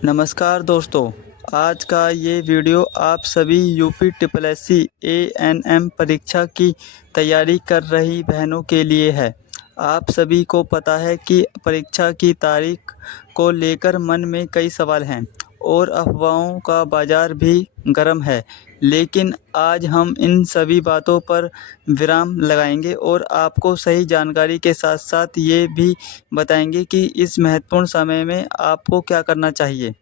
नमस्कार दोस्तों, आज का ये वीडियो आप सभी यूपी ट्रिपल एससी एएनएम परीक्षा की तैयारी कर रही बहनों के लिए है। आप सभी को पता है कि परीक्षा की तारीख को लेकर मन में कई सवाल हैं और अफवाहों का बाज़ार भी गर्म है। लेकिन आज हम इन सभी बातों पर विराम लगाएंगे और आपको सही जानकारी के साथ-साथ ये भी बताएंगे कि इस महत्वपूर्ण समय में आपको क्या करना चाहिए।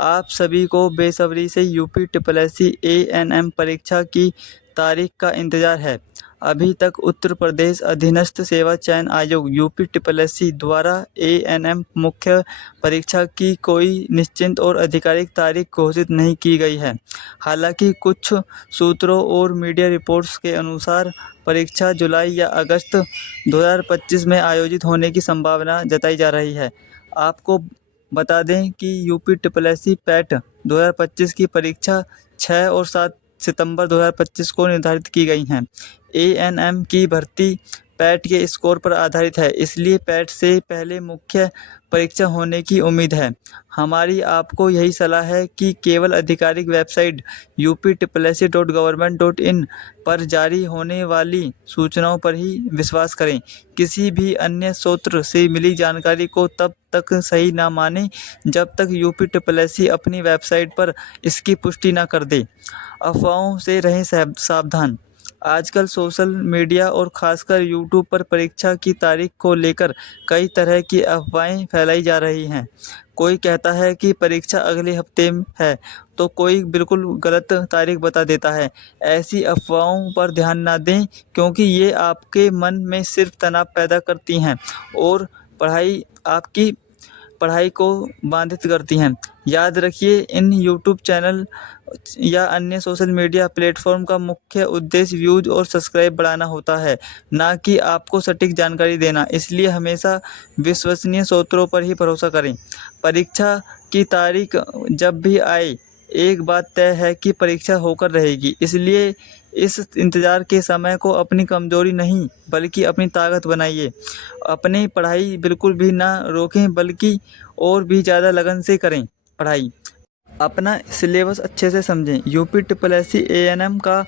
आप सभी को बेसब्री से यूपी ट्रिपल एससी एएनएम परीक्षा की तारीख का इंतज़ार है। अभी तक उत्तर प्रदेश अधीनस्थ सेवा चयन आयोग यूपी ट्रिपल एससी द्वारा एएनएम मुख्य परीक्षा की कोई निश्चित और आधिकारिक तारीख घोषित नहीं की गई है। हालांकि कुछ सूत्रों और मीडिया रिपोर्ट्स के अनुसार परीक्षा जुलाई या अगस्त 2025 में आयोजित होने की संभावना जताई जा रही है। आपको बता दें कि यूपी ट्रिपल एससी पैट 2025 की परीक्षा 6 और 7 सितंबर 2025 को निर्धारित की गई हैं। एएनएम की भर्ती पैट के स्कोर पर आधारित है, इसलिए पैट से पहले मुख्य परीक्षा होने की उम्मीद है। हमारी आपको यही सलाह है कि केवल आधिकारिक वेबसाइट uptripleSC.government.in पर जारी होने वाली सूचनाओं पर ही विश्वास करें। किसी भी अन्य स्रोत से मिली जानकारी को तब तक सही न मानें जब तक यूपी ट्रिपल एससी अपनी वेबसाइट पर इसकी पुष्टि न कर दे। अफवाहों से रहें सावधान। आजकल सोशल मीडिया और खासकर यूट्यूब पर परीक्षा की तारीख को लेकर कई तरह की अफवाहें फैलाई जा रही हैं। कोई कहता है कि परीक्षा अगले हफ्ते है, तो कोई बिल्कुल गलत तारीख बता देता है। ऐसी अफवाहों पर ध्यान न दें, क्योंकि ये आपके मन में सिर्फ तनाव पैदा करती हैं और आपकी पढ़ाई को बाधित करती हैं। याद रखिए, इन यूट्यूब चैनल या अन्य सोशल मीडिया प्लेटफॉर्म का मुख्य उद्देश्य व्यूज और सब्सक्राइब बढ़ाना होता है, ना कि आपको सटीक जानकारी देना। इसलिए हमेशा विश्वसनीय स्रोतों पर ही भरोसा करें। परीक्षा की तारीख जब भी आए, एक बात तय है कि परीक्षा होकर रहेगी। इसलिए इस इंतज़ार के समय को अपनी कमज़ोरी नहीं बल्कि अपनी ताकत बनाइए। अपनी पढ़ाई बिल्कुल भी ना रोकें, बल्कि और भी ज़्यादा लगन से करें पढ़ाई। अपना सिलेबस अच्छे से समझें। यूपी ट्रिपल एससी एएनएम का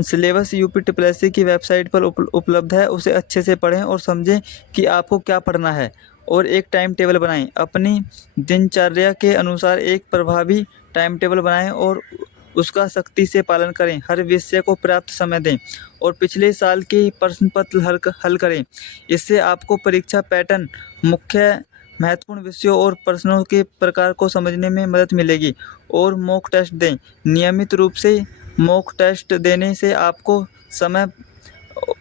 सिलेबस यूपी ट्रिपल एससी की वेबसाइट पर उपलब्ध है। उसे अच्छे से पढ़ें और समझें कि आपको क्या पढ़ना है और एक टाइम टेबल बनाएं। अपनी दिनचर्या के अनुसार एक प्रभावी टाइम टेबल बनाएं और उसका सख्ती से पालन करें। हर विषय को पर्याप्त समय दें और पिछले साल के प्रश्न पत्र हल करें। इससे आपको परीक्षा पैटर्न, मुख्य महत्वपूर्ण विषयों और प्रश्नों के प्रकार को समझने में मदद मिलेगी। और मॉक टेस्ट दें। नियमित रूप से मॉक टेस्ट देने से आपको समय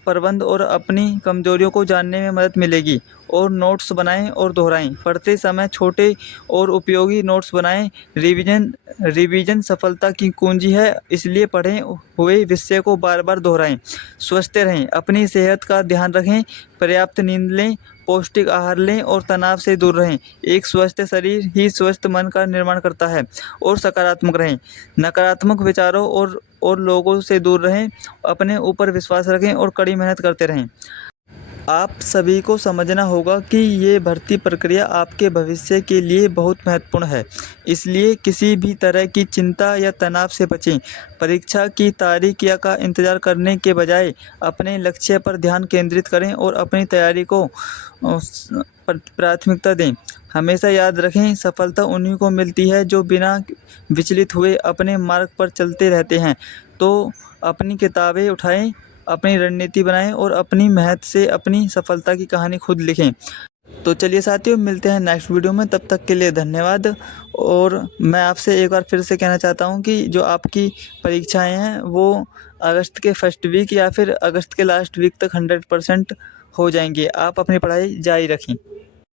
प्रबंध और अपनी कमजोरियों को जानने में मदद मिलेगी। और नोट्स बनाएं और दोहराएं। पढ़ते समय छोटे और उपयोगी नोट्स बनाएं। रिवीजन सफलता की कुंजी है, इसलिए पढ़े हुए विषय को बार बार दोहराएं। स्वस्थ रहें, अपनी सेहत का ध्यान रखें, पर्याप्त नींद लें, पौष्टिक आहार लें और तनाव से दूर रहें। एक स्वस्थ शरीर ही स्वस्थ मन का निर्माण करता है। और सकारात्मक रहें, नकारात्मक विचारों और लोगों से दूर रहें। अपने ऊपर विश्वास रखें और कड़ी मेहनत करते रहें। आप सभी को समझना होगा कि ये भर्ती प्रक्रिया आपके भविष्य के लिए बहुत महत्वपूर्ण है, इसलिए किसी भी तरह की चिंता या तनाव से बचें। परीक्षा की तारीख का इंतज़ार करने के बजाय अपने लक्ष्य पर ध्यान केंद्रित करें और अपनी तैयारी को प्राथमिकता दें। हमेशा याद रखें, सफलता उन्हीं को मिलती है जो बिना विचलित हुए अपने मार्ग पर चलते रहते हैं। तो अपनी किताबें उठाएं, अपनी रणनीति बनाएं और अपनी मेहनत से अपनी सफलता की कहानी खुद लिखें। तो चलिए साथियों, मिलते हैं नेक्स्ट वीडियो में। तब तक के लिए धन्यवाद। और मैं आपसे एक बार फिर से कहना चाहता हूं कि जो आपकी परीक्षाएं हैं वो अगस्त के फर्स्ट वीक या फिर अगस्त के लास्ट वीक तक 100% हो जाएंगी। आप अपनी पढ़ाई जारी रखें।